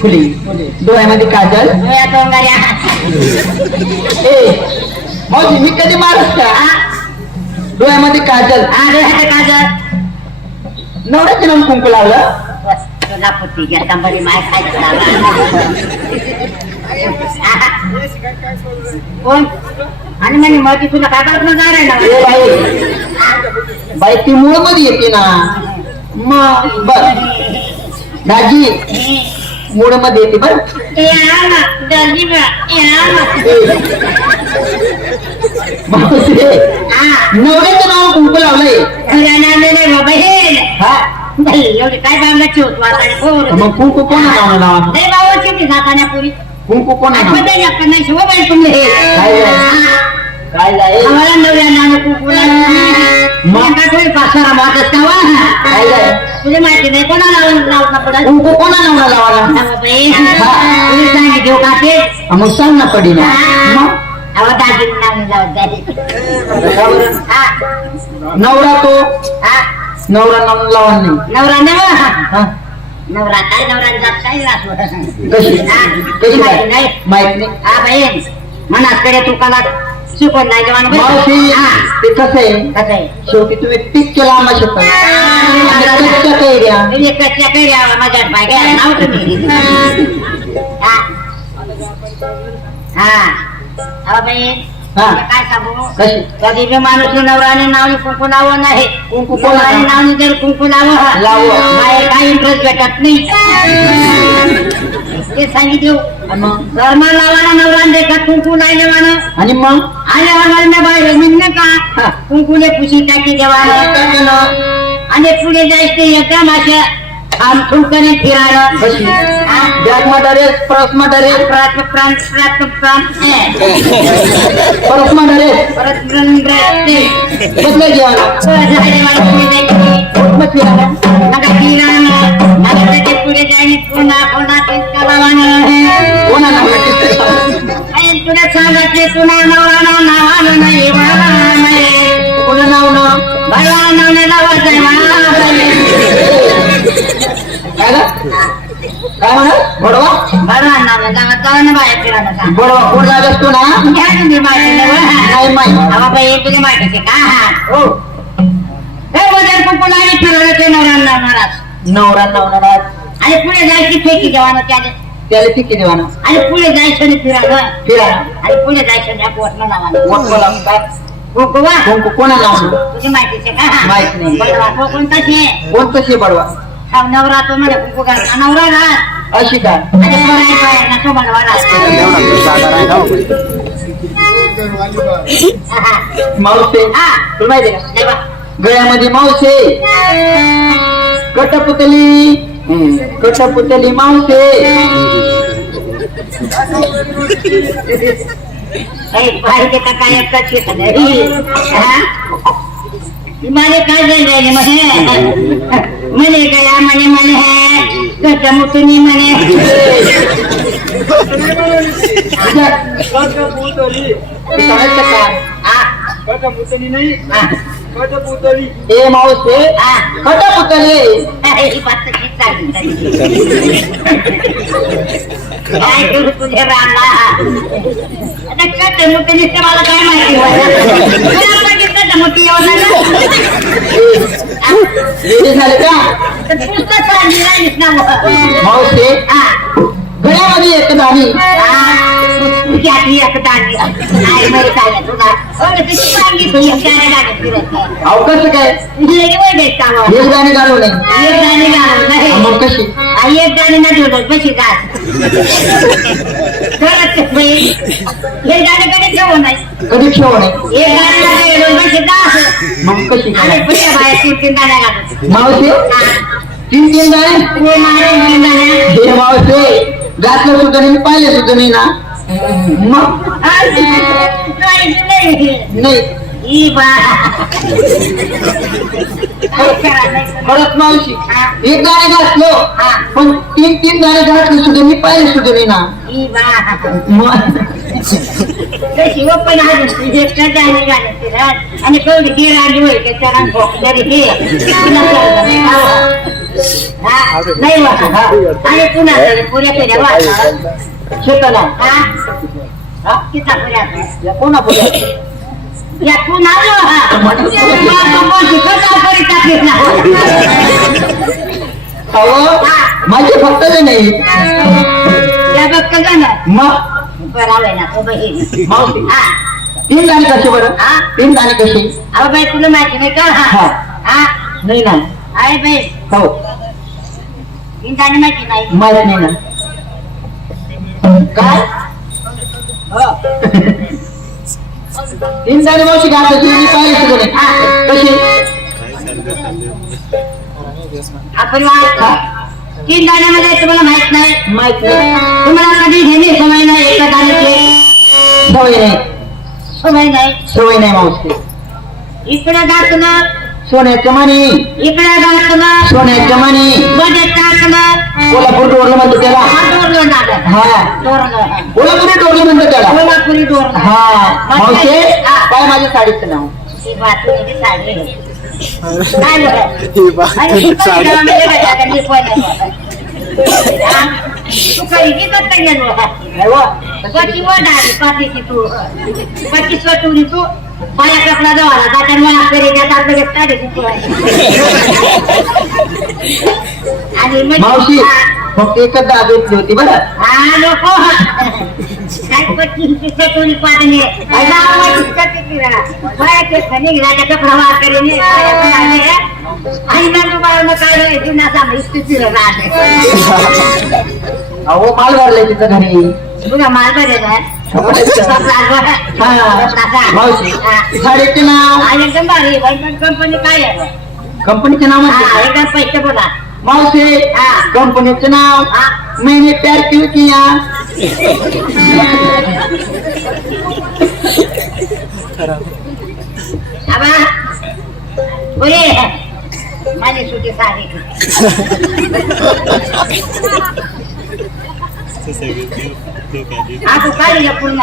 फुली डोळ्यामध्ये काजल मावशी मी कधी मारस का डोळ्यामध्ये काजल नवऱ्याचे नाव कुंकू लावलं कोण आणि म्हणे मग तुला काय करत बाई ती मूळ मध्ये येते ना मग बर दाजी मूळ मध्ये येते बर नवऱ्याचं नाव कुंकू लावलंय एवढी काय बांगलाची होत मग कुंकू कोणा नाव लावा पुरी कुंकू कोणा नाव नाही शिवबाई तुम्ही काय जाय तुझे माहिती नाही कोणाला लावला कुंकू कोणा नाव लावाला घेऊ का ते मग सांग ना पडी ना नवरा तो नवरा नाव लावा नाही नवरा नवरा काय नवरा जात काय कशी नाही माहित नाही हा बाई मनाकडे तुकाला शिकवण नाही ते कसं आहे शेवटी तुम्ही टिकच्या लांबा शकता कच्च्या कैऱ्या माझ्या बायका नाव तुम्ही हा बाई काय सांगू कधी बी माणूस नवराने नाव कुंकू लाव नाही कुंकू कोणाने नाव जर कुंकू लाव बाहेर काही इंटरेस्ट भेटत नाही ते सांगितलं धर्म लावाना नवरान देखत कुंकू नाही देवानं आणि मग आल्या बाहेर निघणं का कुंकूने पुशी टाकी देवानं आणि पुढे जायचं एकदम अशा आम ठुमकने फिरायला बॅग ड्रेस परस ड्रेस परस ड्रेस बदल पुढे जाईल पुन्हा तुला सांगायचे तुला नवरा नावानं नाही पुन्हा नाव ना भगवान नावने काय म्हणा बडवा भगवान नावने जाऊ ना बाहेर फिरायला सांग बडवा कोण जात असतो ना घ्या तुम्ही माहिती नाही माहिती बाई तुझी माहिती का हो बदल कुंकू लागली फिरायला ते नवरा नवरा आणि पुढे जायची फेकी देवानं त्याला तिकी देवाना आणि पुढे जायचं नाही फिरायला आणि पुढे जायचं नाही पोटणं नावानं कुंकू कोणा नाव तुझी माहितीचे का माहित नाही बडवा कोण कशी आहे कोण कशी बडवा नवरा तो म्हणे कुंकू घाल नवरा घाल अशी का आणि तो बडवा मावसे तुला माहिती का गळ्यामध्ये मावसे कटपुतली मावसे पाहिजे का काय मला काय जाईल म्हणे गया म्हणे कटमुतनी म्हणे ए मावसे कटपुतली काय करू तुझ्या रामला आता कटमुतनी मला काय माहिती मोठी झाले का पुस्तक सांगितलं ना मावसे गळ्यामध्ये एक दाणी अवकाश काय एक गाणी घालू नाही मग कशी एक गाणी ना ठेवलं कशी का हे गाणी कधी ठेवू नाही कधी ठेवू नाही एक गाणी कशी का मग कशी आणि पुढच्या बाहेर 3 गाण्या घालतो मावसे 3 गाणे हे मावसे घातलं सुद्धा नाही पाहिलं सुद्धा नाही ना मग नाही खरंच मावशी एक गाणे घातलो पण 3 गाणे घातले सुद्धा मी पाहिले सुद्धा नाही ना शिवप्पन आणि कवडी ती राणी होईल नाही वाटत आणि पुन्हा पुऱ्या पेऱ्या वाटत शेताला हा किती पुऱ्या या कोणा पुढे यातून आलो हा करी टाकलीस ना अहो माझे फक्त जे नाही या बघ कसं ना मग बराबर ना तो बहीण मावशी हा 3 दाणे कसे बरं हा 3 दाणे कसे अहो बाई तुला माहिती नाही का हा हा नाही ना आहे बाई हो इंटाने माहिती नाही माहित नाही ना काय तीन दाणे मावशी घालतो तुम्ही पाहिजे तुझे कशी आपण तीन दाण्यामध्ये तुम्हाला माहित नाही माहित नाही तुम्हाला कधी घेणे सवय नाही एका दाण्याची सवय नाही सवय नाही सवय नाही मावशी इकडे दाखलं सोन्याच्या मणी इकडे दाखलं सोन्याच्या मणी मध्ये टाकलं कोल्हापूर डोरलं म्हणतो त्याला डोरलं टाकलं हा डोरलं कोल्हापुरी डोरलं म्हणतो त्याला कोल्हापुरी डोरलं हा मावशी काय माझ्या साडीचं नाव ही बातमी साडी काय बरं आणि ही पण गावामध्ये बघा, मी पण आहे. हा? तू काही विकत नाही गेलो हा. नाही वा स्वतःची वर डाळी पाठीची तू पच्ची स्वतःची तू माझ्या कपडा जवळ जाता मला तरी त्यात आपल्याकडे साडी तू आणि मग मावशी फक्त एकच दहा घेतली होती बरं हा नको काय पच्चीची स्वतःची पाठीने काय आवाज करते तिला बायाचे खनिक राजा कपडा वार करीने आणि नंतर मला काय जीवनाचा स्थितीला राहते अहो माल भरलाय तिथं घरी तुझा माल बरेच आहे मावशी साडीचे नाव एकदम भारी कंपनी काय आहे कंपनीचे नाव हा एकदम पैसे बोला मावशी कंपनीचे नाव मैंने प्यार क्यों किया आबा बोले माझी सुटी साडी तू काय पूर्ण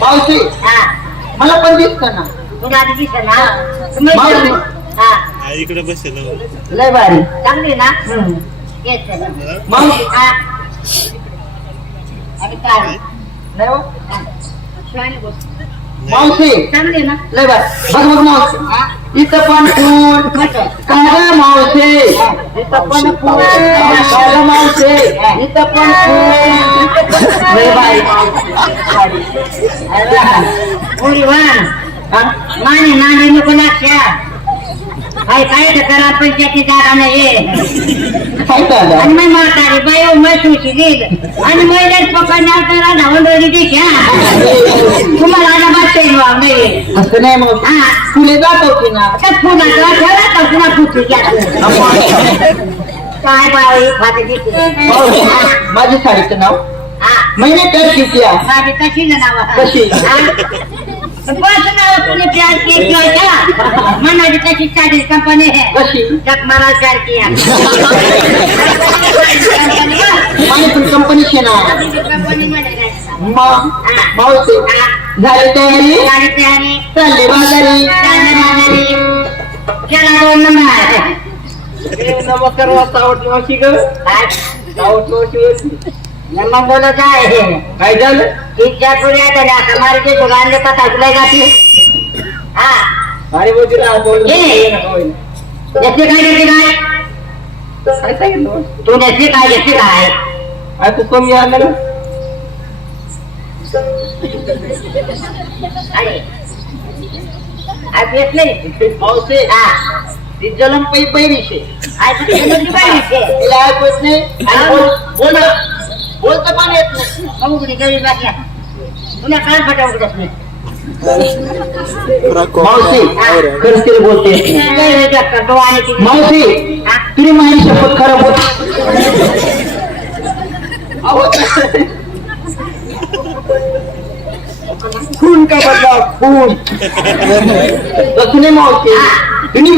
मावशी हा मला पण दिसत ना तुला आधी दिसत ना मावशी हा इकडे बसेल लय भारी चांगली ना हम्म. येत मावशी हा आणि काय नाही हो? शिवानी गोष्ट मावशी चांगली ना लय भारी बघ बघ मावशी इथं पण फूल काय मावशी इथं पण फूल काय मावशी इथं पण फूल लय भारी पुरी वाण हा? माने नाणे नको लक्षात काय काय तर करा पंचायती जागा नाही काय झालं आणि मग म्हातारी बाई मसूची दीद आणि महिलेत पकडण्यात करा धावून रोजी दिशा तुम्हाला आता बादशाही भाव नाही असं नाही मग हा तुले जातो की ना त्या फुलाचा ठेवला तर पुन्हा फुटू काय बाई खाते दिसते मावशी, माझ्या साडीचं नाव हा मैंने प्यार क्यों किया माझी कशी ना नाव कशी? बस नाव तुने प्यार किया मनाची कशी चालेल कंपनी है कशी जग मला प्यार किया आणि पण कंपनीचे नाव कंपनी मध्ये मावशी झाली तयारी गाडी तयारी चालली बाजारी केला 2 नंबर आहे नमस्कार वाजता आवडली मावशी ग आवडली मावशी नंबर बोलो जाए काय झालं ठीक जा पुरे आता हमारे के दुकान में पता चलेगा हाँ अरे बोल जैसे काय तू जैसे काय तू कमी आलं ना अरे आज येत नाही मावशी ती जलम पै पैरीशे आज तिला ऐकत नाही आणि बोलता पण येत नाही उघडी गरीब बाकी तुला काय फटा उघडत नाही मावशी खरंच तिला बोलते येत नाही. मावशी तुम्ही माझी शपथ खराब होत खून का बदला खून तसं नाही मावशी तिने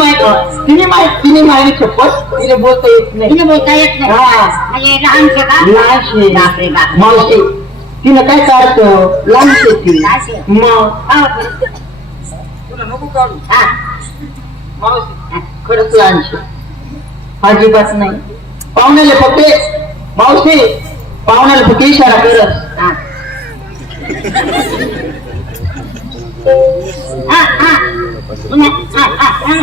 माझी शपथ तिने बोलता येत नाही बोलता येत नाही हा म्हणजे लहानशे का लहानशी बापरे बाप मावशी तिनं काय काढतं लहानशी ती लहानशी. मग हा मावशी खरंच लहानशी अजिबात नाही. पाहुण्याला फक्त मावशी पाहुण्याला फक्त इशारा करत. हा. हा, हा. पुन्हा. हा, हा, हा.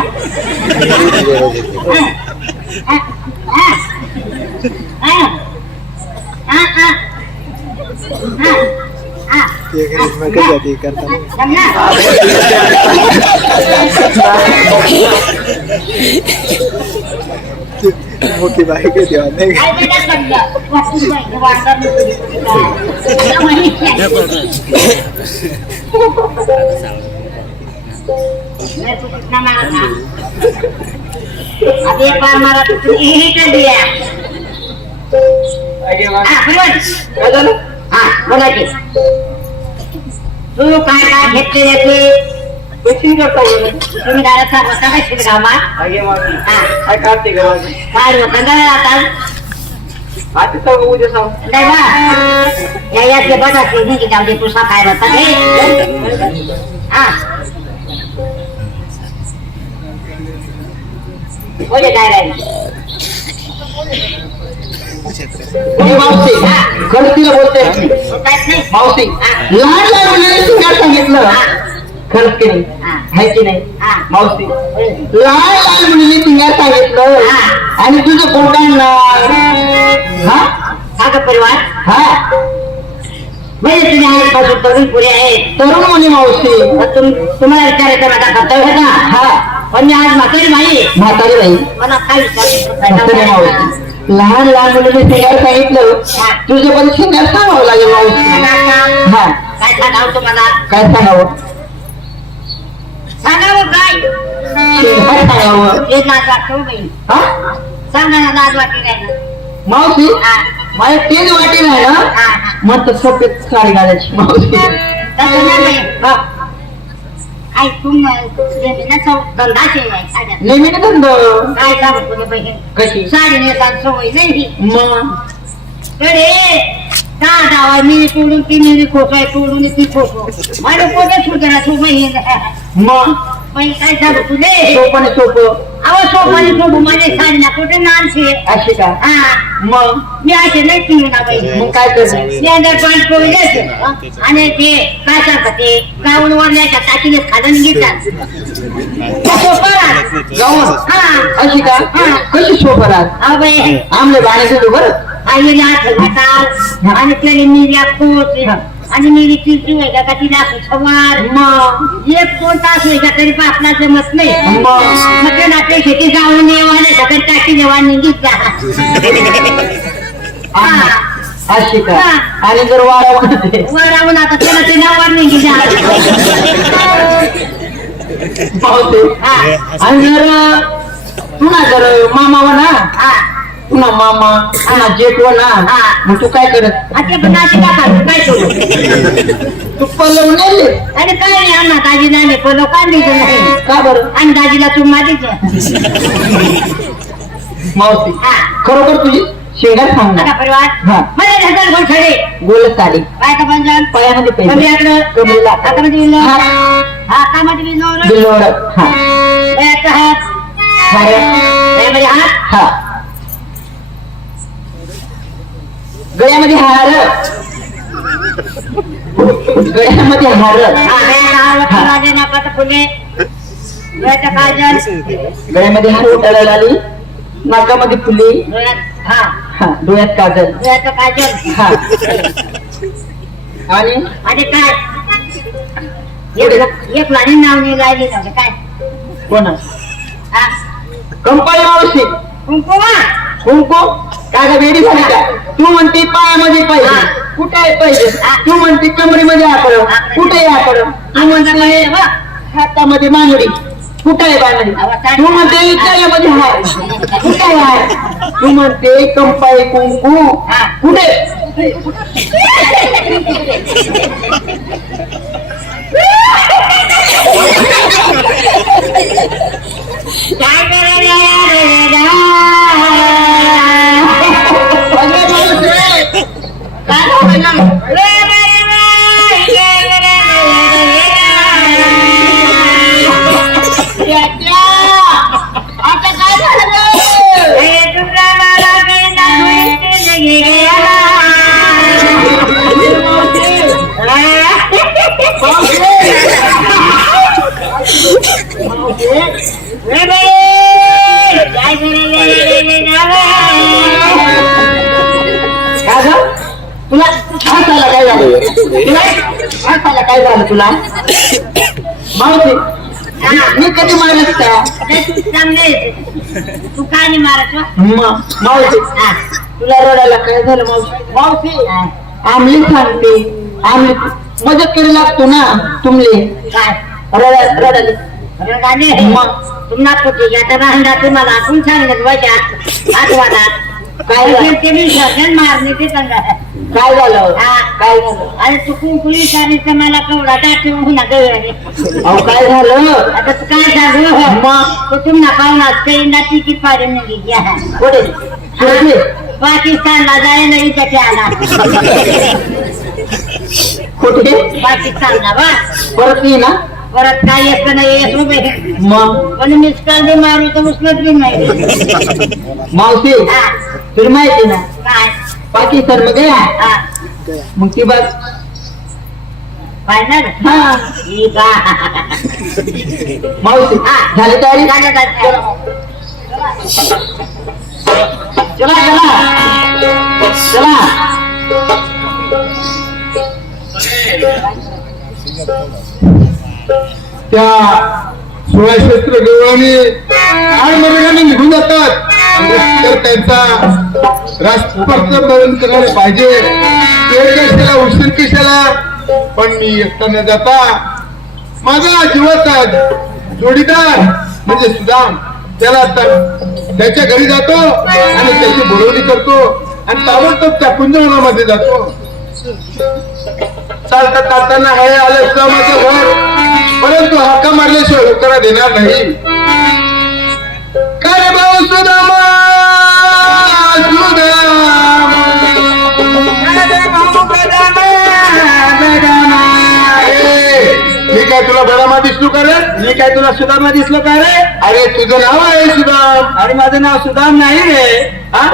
हा, हा. हा. हा, हा. हा. हा. ते करिश्मा कशी जाते करता नाही. समजा. मोठी बाई काय देवा नाही का? काय बेटा समजा. वाटून पाहिजे, वाटणार नाही. तुला माहिती आहे. मैं तो कितना मारा था अब एक बार मारा तो तूने यही कर दिया. हाँ बरोबर. काय झालं? हाँ बोला की तू काय काय घेतले याचे कशी करता येईल? तुम्ही घराचा होता काय शिरगावात अगे मावशी हा काय काढते का मावशी? काय होतं ना आता आता सांग उद्या सांग. नाही बा या याचे बघा ते नाही जाऊ दे तुझा काय होता रे. हा बोले काय राहील मावशी खरं तिला बोलते होतात नाही मावशी लहान लहान मुलांनी शिंगार सांगितलं खरंच की नाही आहे की नाही हा. मावशी लहान लहान मुलीने शिंगार सांगितलं हा. आणि तुझं पोटांना हा सागर परिवार हा म्हणजे तुम्ही आजपासून तरुण पुरे आहेत तरुण मुली मावशी तुम्हाला विचारायचं माझा कर्तव्य का हा पण मी आज म्हातारी नाही म्हातारी नाही मला काय तसं नाही विचारायचं मावशी लहान लहान मुलीने शिंगार सांगितलं तुझे पण शिंगार सांगावं लागेल मावशी हा काय सांगावं तुम्हाला काय सांगावं सांगावं काय शिंगार सांगावं हे लाज वाटतो बाई हा सांगा ना लाज वाटली काय ना मावशी हा. मला तेच वाटेल आहे ना हा. मग सफेद साडी घालायची मावशी तसं नाही बाई. हा काय नेहमीचा धंदाच आहे साड्या नेहमी ना धंद काय सांगू तुझे बहीण कशी साडी नेतात सवय नाही मग अरे दादा मी तोडून ती मी खोसाय तोडून ती खोसो माझं पोटे सुधारा तू बहीण मग बाई काय सांगू तुले सोपं आणि सोपं अहो सोपानी सोडू माझ्या साडीला कुठे नानशे अशी का हा मग मी असे नाही पिऊ ना बाई मग काय करते मी अंदर पाणी पोळी द्यायचे आणि ते काय सांगतात ते गाऊन वरण्याच्या टाकीने खालून घेतात जाऊ हा अशी का कशी सोपं राहत अहो बाई आमले बाळाचं बरं आईने आठ घाटाल आणि त्याने मिऱ्या कोच आणि मिरी चिरची वेगळा का तिला सवार मग एक 2 तास वेगळा तरी पण आपला जमत नाही मग ते नाते शेती जाऊन येवाने सगळं टाकी जेव्हा निघित अशी का आणि जर वारा वाटते वर राहून आता त्याला ते नावावर निघी जा पावते आणि जर पुन्हा जर मामावा ना पुन्हा मामा पुन्हा जेठवा ना मग तू काय करत आता पण अशी का खातो काय करू तू पलवून नेले आणि काय नाही अण्णा दाजीला नाही पण काय द्यायचं नाही का बरं आणि दाजीला चुम्मा द्यायचं मावशी हा खरोखर तुझी शेंगार आता सांगणार परिवार हा. मला ढकल कोण खडे गोल साडी काय का पंजाब पायामध्ये पैसे कमरेकडं कमरेला हातामध्ये विनो हा. हातामध्ये विनो बिल्लोड हा गळ्याचा हात हाय. गळ्यामध्ये हात हा गळ्यामध्ये हार गळ्यामध्ये हार माझ्या नाकात फुले डोळ्याचा काजल गळ्यामध्ये हार उठायला आली नाकामध्ये फुली डोळ्यात हा हा डोळ्यात काजल डोळ्याचा काजल हा आणि आणि काय एक लाणी नाव नाही लायले नव्हते काय कोण हा कंपाई मावशी कुंकुमा कुंकू काय का वेडी झाली का तू म्हणते पायामध्ये पाहिजे कुठे आहे पाहिजे तू म्हणते कमरेमध्ये आकडं कुठे आहे आकडं तू म्हणते हातामध्ये बांगडी कुठे आहे बांगडी तू म्हणते विचारामध्ये हाय कुठे आहे तू म्हणते कंपाई कुंकू कुठे काय आता काय झालं तुला काय झालं तुला मावशी मी कधी मारत का तू चांगले तू काय नाही मारत मावशी तुला रडायला काय झालं मावशी मावशी आम्ही सांगते आम्ही मदत करू लागतो ना तुमले काय रडायला रगाने तुम्हाला कुठे आता राहणार तुम्हाला आपण सांगत बघा आठवणात काय झालं? मारणे ते सांगा काय झालं हा. काय झालं अरे चुकून पोलिसांनी तर मला कवडा टाकून पुन्हा गळ्याने. अहो काय झालं आता तू काय झालं मग तो तुम्हाला पाहुणा ट्रेनला तिकीट पाडून नाही घ्या कुठे कुठे? पाकिस्तानला जायला इथे आला कुठे पाकिस्तानला बा परत ये ना परत काय येत नाही येत उभे मग पण मिस कॉल दे मारू तर उचलत बी नाही मावशी हा. तुला माहिती ना काय पाकिस्तान मध्ये हा. मग ती बस फायनल हा ठीक आहे. मावशी झाली तयारी झालं, झालं. चला चला चला त्या 16 शस्त्र गवळणी आडमार्गाने निघून जातात तर त्यांचा राष्ट्रपती करायला पाहिजे ते कशाला उशीर कशाला पण मी एकटा न जाता माझा जीवाचा जोडीदार म्हणजे सुदाम त्याला त्याच्या घरी जातो आणि त्याची बोलवणी करतो आणि ताबडतोब त्या कुंजवनामध्ये जातो. चालता चालताना हे आलं सुदामाचं घर परंतु हाका मारल्याशिवाय होकारा देणार नाही. काय भाऊ सुदामा सुदाम मी काय तुला बदामा दिसलो का रे? मी काय तुला सुदामा दिसलो का रे अरे तुझं नाव आहे सुदाम. अरे माझं नाव सुदाम नाही रे हा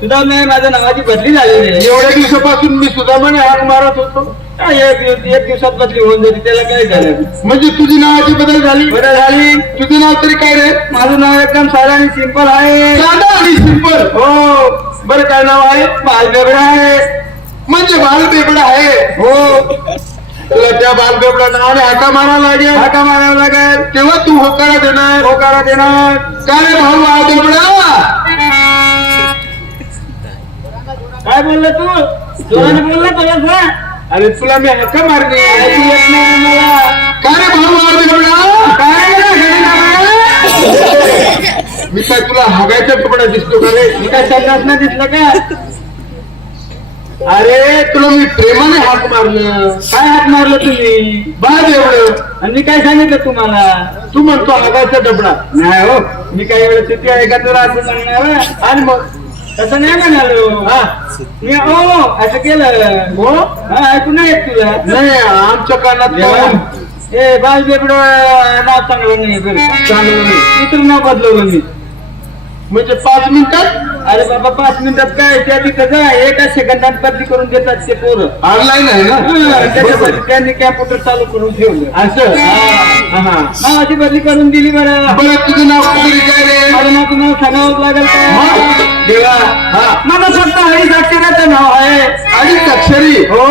सुदाम नाही माझ्या नावाची बदली झालेली आहे एवढ्या दिवसापासून मी सुदामाने हाक मारत होतो. एक दिवसात बदली होऊन जाते त्याला काय झालं म्हणजे तुझी नावाची बदल झाली. बरं झाली तुझं नाव तरी काय रे? माझं नाव एकदम साधा आणि सिंपल आहे साधा आणि सिंपल. हो बरं काय नाव आहे बालगबडा आहे म्हणजे बाल बेबडा आहे. हो तुला त्या बाल बेबडा नावाने हाका मारावा लागेल. हाका मारावं लागेल तेव्हा तू होकारा देणार. होकारा देणार काय रे भाऊ बाल बेबडा? काय बोलला तू जोराने बोलला तुला अरे तुला मी हाका मारली ऐकू येत नाही मला काय रे भाऊ बाल बेबडा? काय मी काय तुला हागायचा तुकडा दिसतो का रे? मी काय संघात नाही दिसलं का अरे तुला मी प्रेमाने हाक मारलं. काय हात मारलं तुम्ही बाल एवढं आणि मी काय सांगितलं तुम्हाला तू म्हणतो हागायचा डबडा. नाही हो मी काही वेळेस स्थिती ऐकत असं सांगणार आणि मग तसं नाही म्हणालो हा मी हो असं केलं हो हा ऐकू नाही येत तुला नाही आमच्या कानात ए बाल बेबड नाव चांगलं नाही बरं चांगलं नाही. दुसरं नाव बदलवलं मी म्हणजे 5 मिनिटात अरे बाबा 5 मिनिटात काय त्या कसं एका सेकंदात बदली करून देतात ते पोरं ऑनलाईन आहे ना. त्याच्यासाठी त्यांनी कॅम्प्युटर चालू करून ठेवलं असं हा. हा. नावाची बदली करून दिली बरं बरं तुझं नाव कुठे काय रे? माझं नाव तुम्हाला सांगावं लागेल का देवा हा माझं फक्त हरी साक्षराचं नाव आहे अडीच अक्षरी. हो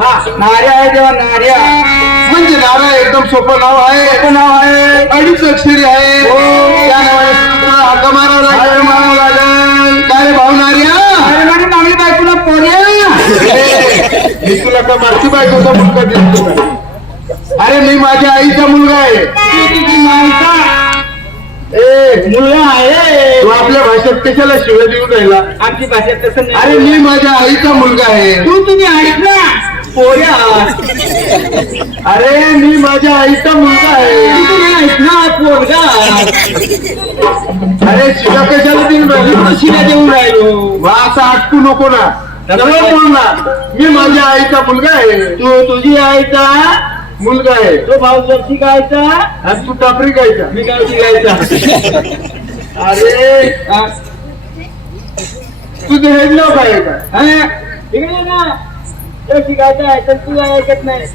हा नार्या आहे देवा नार्या म्हणजे नारा एकदम सोपं नाव आहे. असं नाव आहे अडीच अक्षरी आहे. हो. त्या नावाने तुला हाका मारावं लागेल. मारावं लागेल काय रे भाऊ नार्या? अरे माझी मागली बायकोला पोर्या मी तुला का मागची बायकोचा मुलगा दिसतो का? अरे मी माझ्या आईचा मुलगा आहे. तुझी माणसा ए मुलगा आहे तू आपल्या भाषेत कशाला शिव्या देऊन राहिला? आमची भाषा तसं नाही अरे मी माझ्या आईचा मुलगा आहे. तुम्ही ऐक ना पोऱ्या अरे मी माझ्या आईचा मुलगा आहे. तुम्ही ऐक ना पोरगा अरे शिव्या कशाला देऊन राहिला? शिव्या देऊन राहिलो वा असं आटकू नको ना. सरळ बोल ना. मी माझ्या आईचा मुलगा आहे. तू तुझी आईचा मुलगा आहे. तो भाऊ जर्सी गायचा आणि तू टापरी गायचा. मी गावची गायचा अरे हा. तुझं हेड नाव काय आहे का? हा? इकडे ये ना जर्सी गायचा आहे तर तू ऐकत नाही